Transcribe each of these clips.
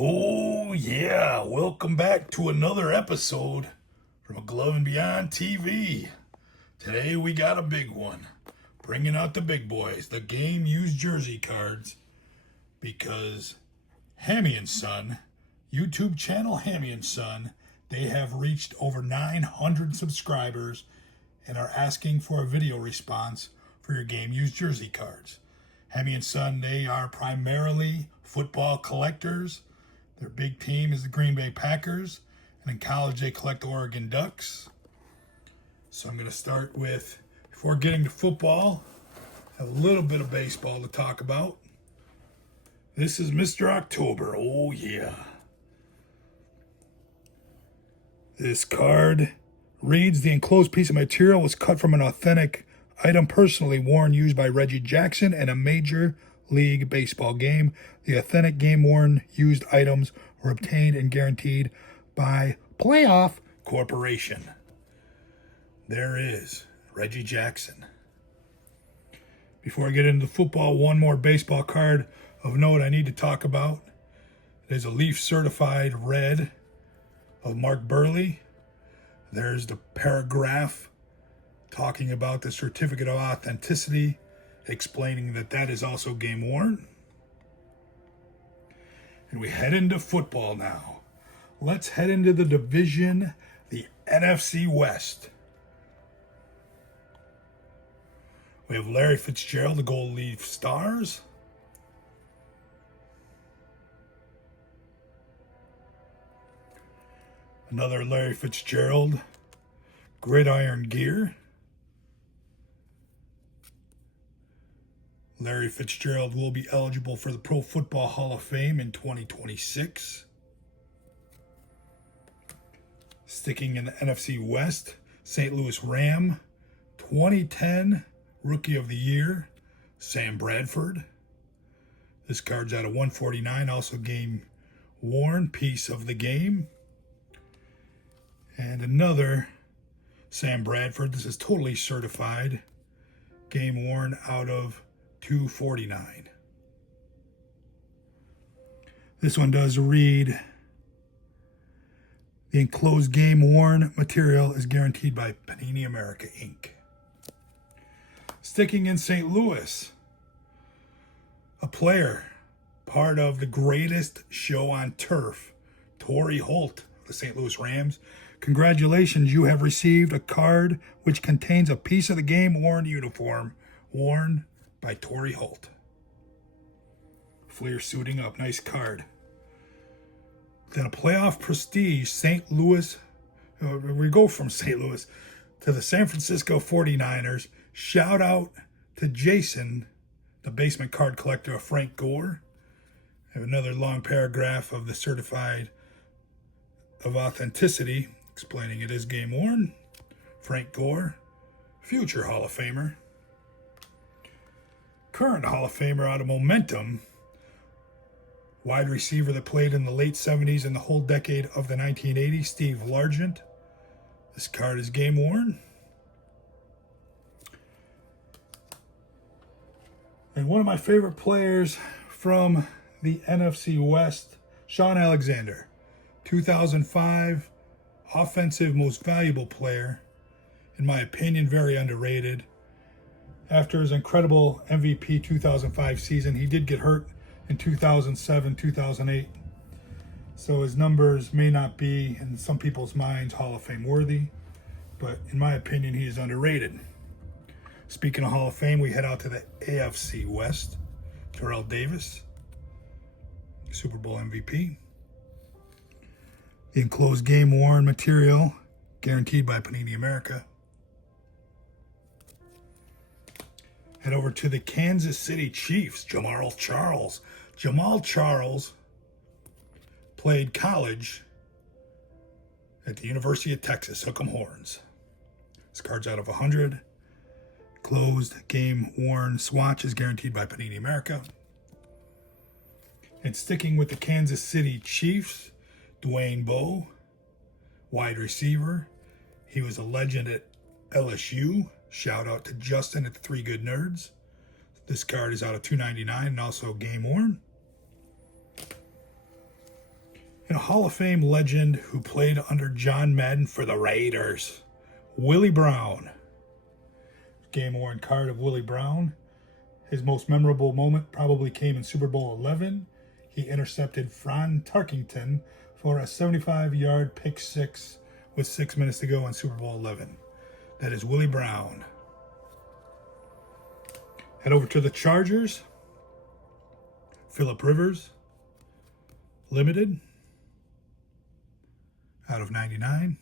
Oh, yeah. Welcome back to another episode from A Glove and Beyond TV. Today we got a big one. Bringing out the big boys, the game used jersey cards, because Hammy and Son, YouTube channel Hammy and Son, they have reached over 900 subscribers and are asking for a video response for your game used jersey cards. Hammy and Son, they are primarily football collectors. Their big team is the Green Bay Packers, and in college they collect the Oregon Ducks. So I'm going to start with, before getting to football, a little bit of baseball to talk about. This is Mr. October. Oh, yeah. This card reads, the enclosed piece of material was cut from an authentic item personally worn, used by Reggie Jackson in a Major League Baseball game. The authentic game-worn used items were obtained and guaranteed by Playoff Corporation. There is Reggie Jackson. Before I get into football, one more baseball card of note I need to talk about. There's a Leaf certified red of Mark Burley. There's the paragraph talking about the certificate of authenticity, explaining that that is also game worn. And we head into football now. Let's head into the division, the NFC West. We have Larry Fitzgerald, the Gold Leaf Stars. Another Larry Fitzgerald, Gridiron Gear. Larry Fitzgerald will be eligible for the Pro Football Hall of Fame in 2026. Sticking in the NFC West, St. Louis Ram, 2010 Rookie of the Year, Sam Bradford. This card's out of 149, also game worn, piece of the game. And another Sam Bradford, this is totally certified, game worn, out of 249. This one does read, the enclosed game worn material is guaranteed by Panini America Inc. Sticking in St. Louis, a player, part of the greatest show on turf, Torrey Holt of the St. Louis Rams. Congratulations, you have received a card which contains a piece of the game worn uniform worn by Torrey Holt. Fleer suiting up, nice card. Then a playoff prestige, St. Louis. We go from St. Louis to the San Francisco 49ers. Shout out to Jason, the basement card collector of Frank Gore. I have another long paragraph of the certified of authenticity, explaining it is game worn. Frank Gore, future Hall of Famer. Current Hall of Famer out of Momentum, wide receiver that played in the late 70s and the whole decade of the 1980s, Steve Largent. This card is game worn. And one of my favorite players from the NFC West, Shaun Alexander, 2005 offensive most valuable player. In my opinion, very underrated. After his incredible MVP 2005 season, he did get hurt in 2007, 2008. So his numbers may not be, in some people's minds, Hall of Fame worthy. But in my opinion, he is underrated. Speaking of Hall of Fame, we head out to the AFC West. Terrell Davis, Super Bowl MVP. The enclosed game worn material, guaranteed by Panini America. Head over to the Kansas City Chiefs, Jamaal Charles. Jamaal Charles played college at the University of Texas, Hook'em Horns. This card's out of 100. Closed game worn swatch is guaranteed by Panini America. And sticking with the Kansas City Chiefs, Dwayne Bowe, wide receiver. He was a legend at LSU. Shout out to Justin at the Three Good Nerds. This card is out of 299 and also game worn. And a Hall of Fame legend who played under John Madden for the Raiders, Willie Brown. Game-worn card of Willie Brown. His most memorable moment probably came in Super Bowl 11. He intercepted Fran Tarkington for a 75-yard pick six with 6 minutes to go in Super Bowl 11. That is Willie Brown. Head over to the Chargers. Phillip Rivers, limited, out of 99.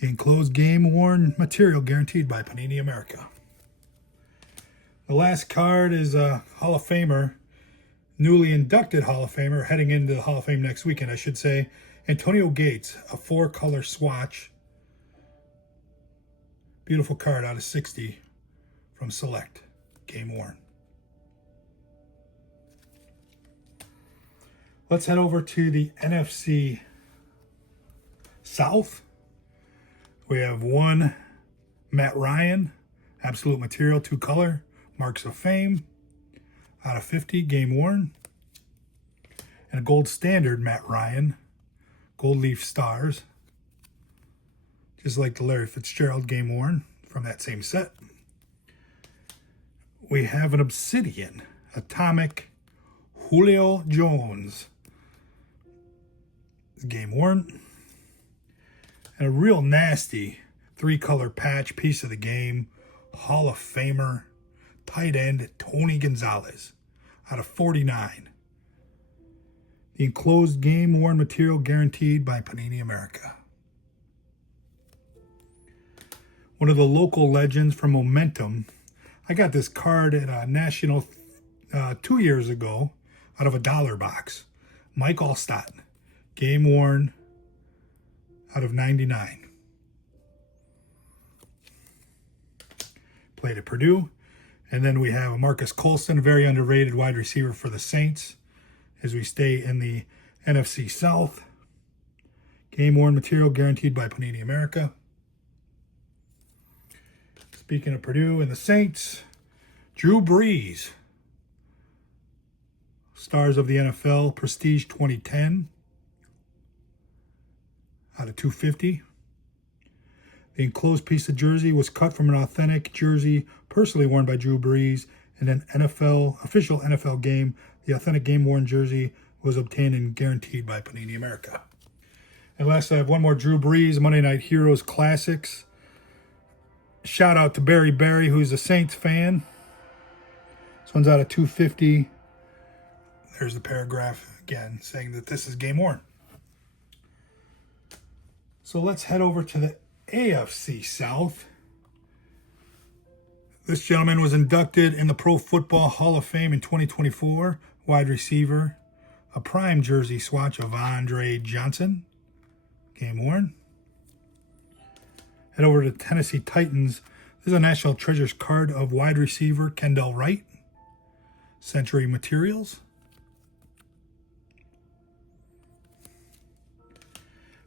The enclosed game-worn material guaranteed by Panini America. The last card is a Hall of Famer, newly inducted Hall of Famer, heading into the Hall of Fame next weekend, I should say. Antonio Gates, a 4-color swatch. Beautiful card out of 60 from Select, game-worn. Let's head over to the NFC South. We have one Matt Ryan, absolute material, 2-color, marks of fame, out of 50, game worn. And a gold standard Matt Ryan, gold leaf stars, just like the Larry Fitzgerald game worn from that same set. We have an obsidian, atomic Julio Jones, game worn, and a real nasty 3-color patch piece of the game, Hall of Famer, tight end Tony Gonzalez, out of 49. The enclosed game worn material guaranteed by Panini America. One of the local legends from Momentum. I got this card at a national 2 years ago out of a $1 box. Mike Alstott. Game worn, out of 99. Played at Purdue. And then we have a Marcus Colston, a very underrated wide receiver for the Saints, as we stay in the NFC South. Game worn material guaranteed by Panini America. Speaking of Purdue and the Saints, Drew Brees. Stars of the NFL, Prestige 2010. Out of 250. The enclosed piece of jersey was cut from an authentic jersey personally worn by Drew Brees in an official NFL game. The authentic game-worn jersey was obtained and guaranteed by Panini America. And last, I have one more Drew Brees, Monday Night Heroes Classics. Shout out to Barry Barry, who's a Saints fan. This one's out of 250. There's the paragraph again saying that this is game worn. So let's head over to the AFC South. This gentleman was inducted in the Pro Football Hall of Fame in 2024. Wide receiver, a prime jersey swatch of Andre Johnson. Game worn. Head over to Tennessee Titans. This is a National Treasures card of wide receiver Kendall Wright. Century Materials.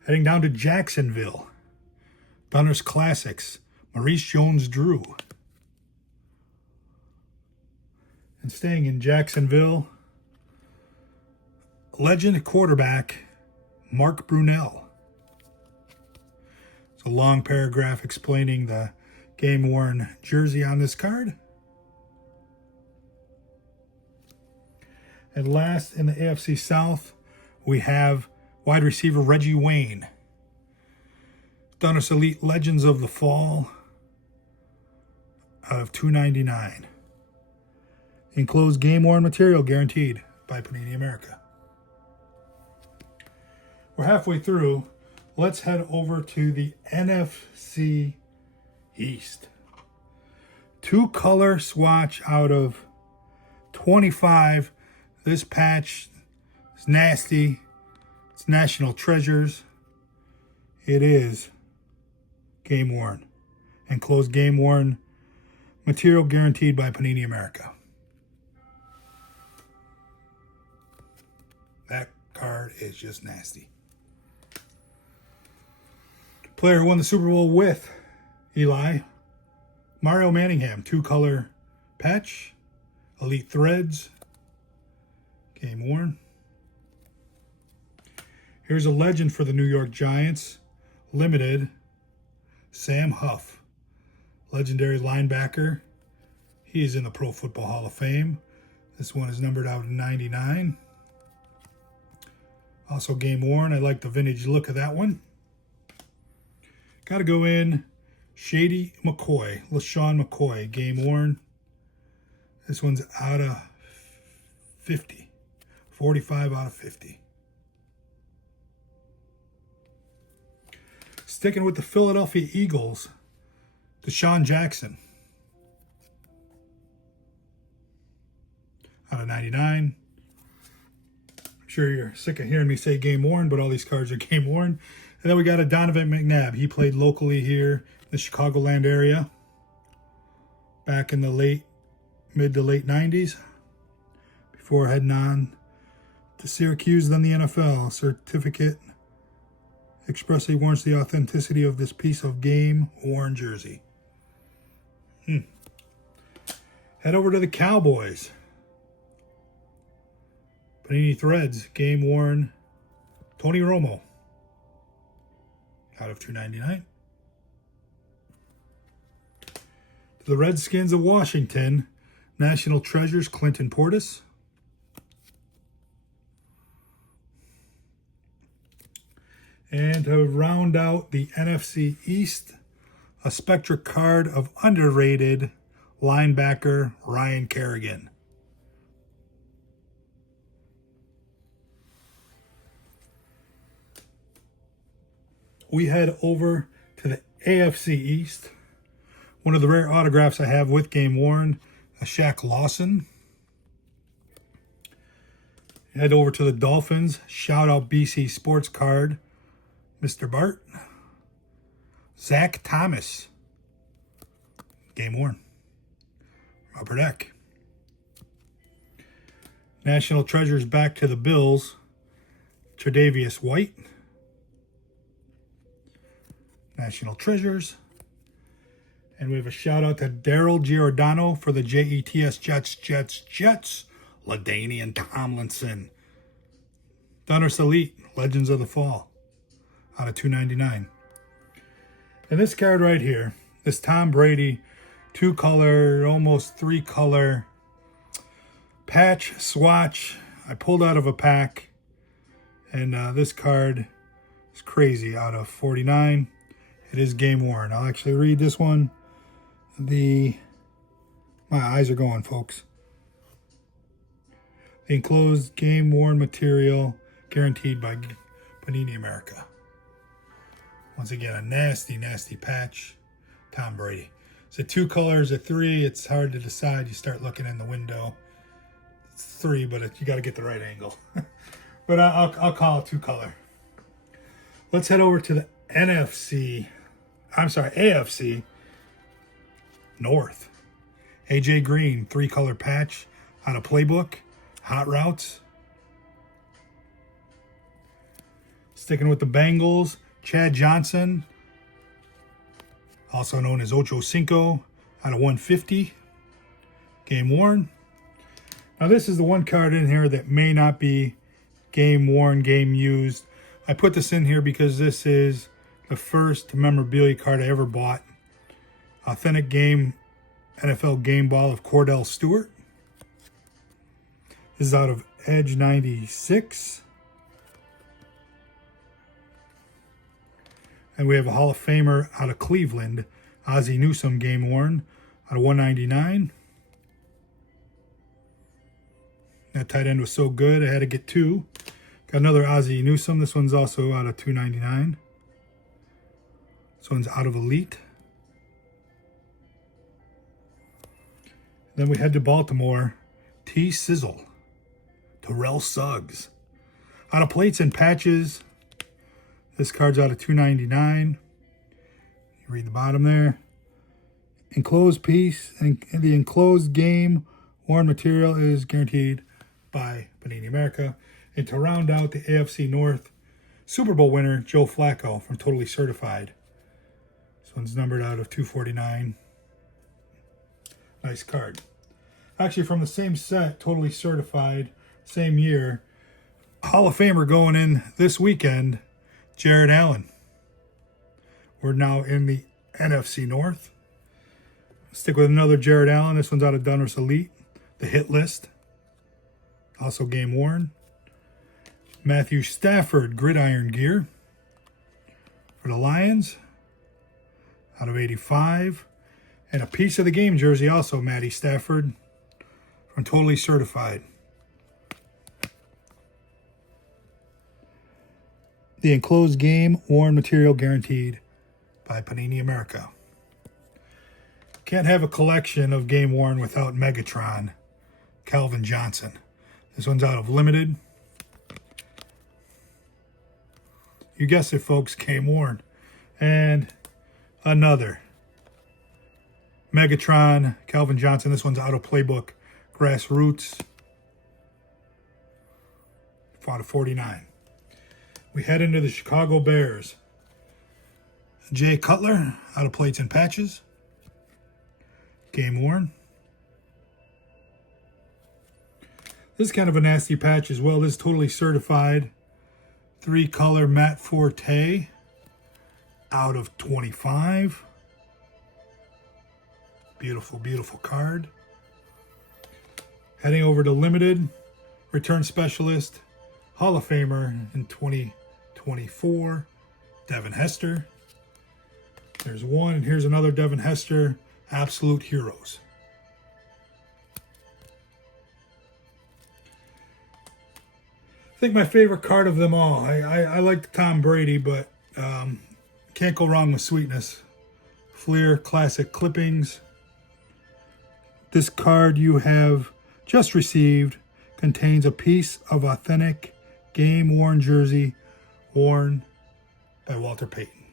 Heading down to Jacksonville. Dunner's Classics, Maurice Jones-Drew. And staying in Jacksonville, legend quarterback, Mark Brunell. It's a long paragraph explaining the game-worn jersey on this card. And last, in the AFC South, we have wide receiver Reggie Wayne. Dunner's Elite Legends of the Fall out of $2.99. Enclosed game-worn material guaranteed by Panini America. We're halfway through. Let's head over to the NFC East. 2-color swatch out of 25. This patch is nasty. It's National Treasures. It is game worn. Enclosed game worn. Material guaranteed by Panini America. That card is just nasty. Player who won the Super Bowl with Eli. Mario Manningham. 2-color patch. Elite threads. Game worn. Here's a legend for the New York Giants. Limited. Sam Huff. Legendary linebacker. He is in the Pro Football Hall of Fame. This one is numbered out of 99. Also game worn. I like the vintage look of that one. Got to go in Shady McCoy. LaShawn McCoy. Game worn. This one's out of 50. 45 out of 50. Sticking with the Philadelphia Eagles. Deshaun Jackson. Out of 99. I'm sure you're sick of hearing me say game worn, but all these cards are game worn. And then we got a Donovan McNabb. He played locally here in the Chicagoland area back in the mid to late 90s before heading on to Syracuse, then the NFL. Certificate expressly warrants the authenticity of this piece of game-worn jersey. Head over to the Cowboys. Panini Threads, game-worn Tony Romo. Out of $2.99. To the Redskins of Washington, National Treasures, Clinton Portis. And to round out the NFC East, a Spectra card of underrated linebacker Ryan Kerrigan. We head over to the AFC East. One of the rare autographs I have with game worn, a Shaq Lawson. Head over to the Dolphins. Shout out BC Sports card, Mr. Bart. Zach Thomas. Game worn. Upper deck. National Treasures back to the Bills. Tre'Davious White. National Treasures. And we have a shout out to Daryl Giordano for the JETS Jets. LaDainian Tomlinson. Donruss Elite, Legends of the Fall. Out of $2.99. And this card right here, this Tom Brady 2-color, almost 3-color patch swatch. I pulled out of a pack. And this card is crazy. Out of 49. It is game worn. I'll actually read this one. My eyes are going, folks. The enclosed game worn material guaranteed by Panini America. Once again, a nasty, nasty patch. Tom Brady. Is it 2 colors? Is it 3? It's hard to decide. You start looking in the window. It's 3, but you got to get the right angle. But I'll call it 2 color. Let's head over to the AFC North. AJ Green, 3-color patch out of Playbook. Hot Routes. Sticking with the Bengals, Chad Johnson, also known as Ocho Cinco, out of 150. Game worn. Now this is the one card in here that may not be game worn, game used. I put this in here because this is the first memorabilia card I ever bought. Authentic game NFL game ball of Cordell Stewart. This is out of Edge 96. And we have a Hall of Famer out of Cleveland, Ozzie Newsome game worn out of 199. That tight end was so good, I had to get 2. Got another Ozzie Newsome. This one's also out of 299. This one's out of Elite. Then we head to Baltimore. T. Sizzle. Terrell Suggs. Out of Plates and Patches. This card's out of $2.99. You read the bottom there. Enclosed piece and the enclosed game worn material is guaranteed by Panini America. And to round out the AFC North, Super Bowl winner Joe Flacco from Totally Certified. This one's numbered out of 249. Nice card. Actually, from the same set, Totally Certified, same year, Hall of Famer going in this weekend, Jared Allen. We're now in the NFC North. Stick with another Jared Allen. This one's out of Donruss Elite, the hit list. Also game worn. Matthew Stafford, gridiron gear for the Lions, out of 85. And a piece of the game jersey also, Matty Stafford, from Totally Certified. The enclosed game worn material guaranteed by Panini America. Can't have a collection of game worn without Megatron, Calvin Johnson. This one's out of limited. You guessed it, folks, game worn. And another Megatron, Calvin Johnson. This one's out of playbook, grassroots. Out of 49. We head into the Chicago Bears. Jay Cutler, out of plates and patches. Game worn. This is kind of a nasty patch as well. This is Totally Certified. 3-color Matt Forte, out of 25. Beautiful, beautiful card. Heading over to limited, return specialist, Hall of Famer in 2024, Devin Hester. There's one, and here's another Devin Hester, Absolute Heroes. I think my favorite card of them all. I like Tom Brady, but can't go wrong with sweetness. Fleer Classic Clippings. This card you have just received contains a piece of authentic game-worn jersey worn by Walter Payton.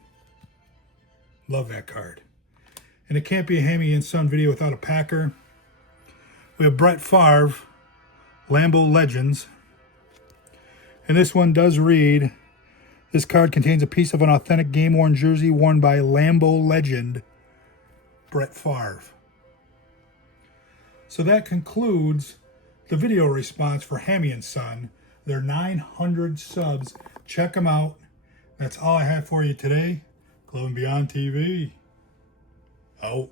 Love that card. And it can't be a Hammy and Son video without a Packer. We have Brett Favre, Lambeau Legends. And this one does read, this card contains a piece of an authentic game-worn jersey worn by Lambeau legend, Brett Favre. So that concludes the video response for Hammy and Son. They're 900 subs. Check them out. That's all I have for you today. Glove and Beyond TV. Out.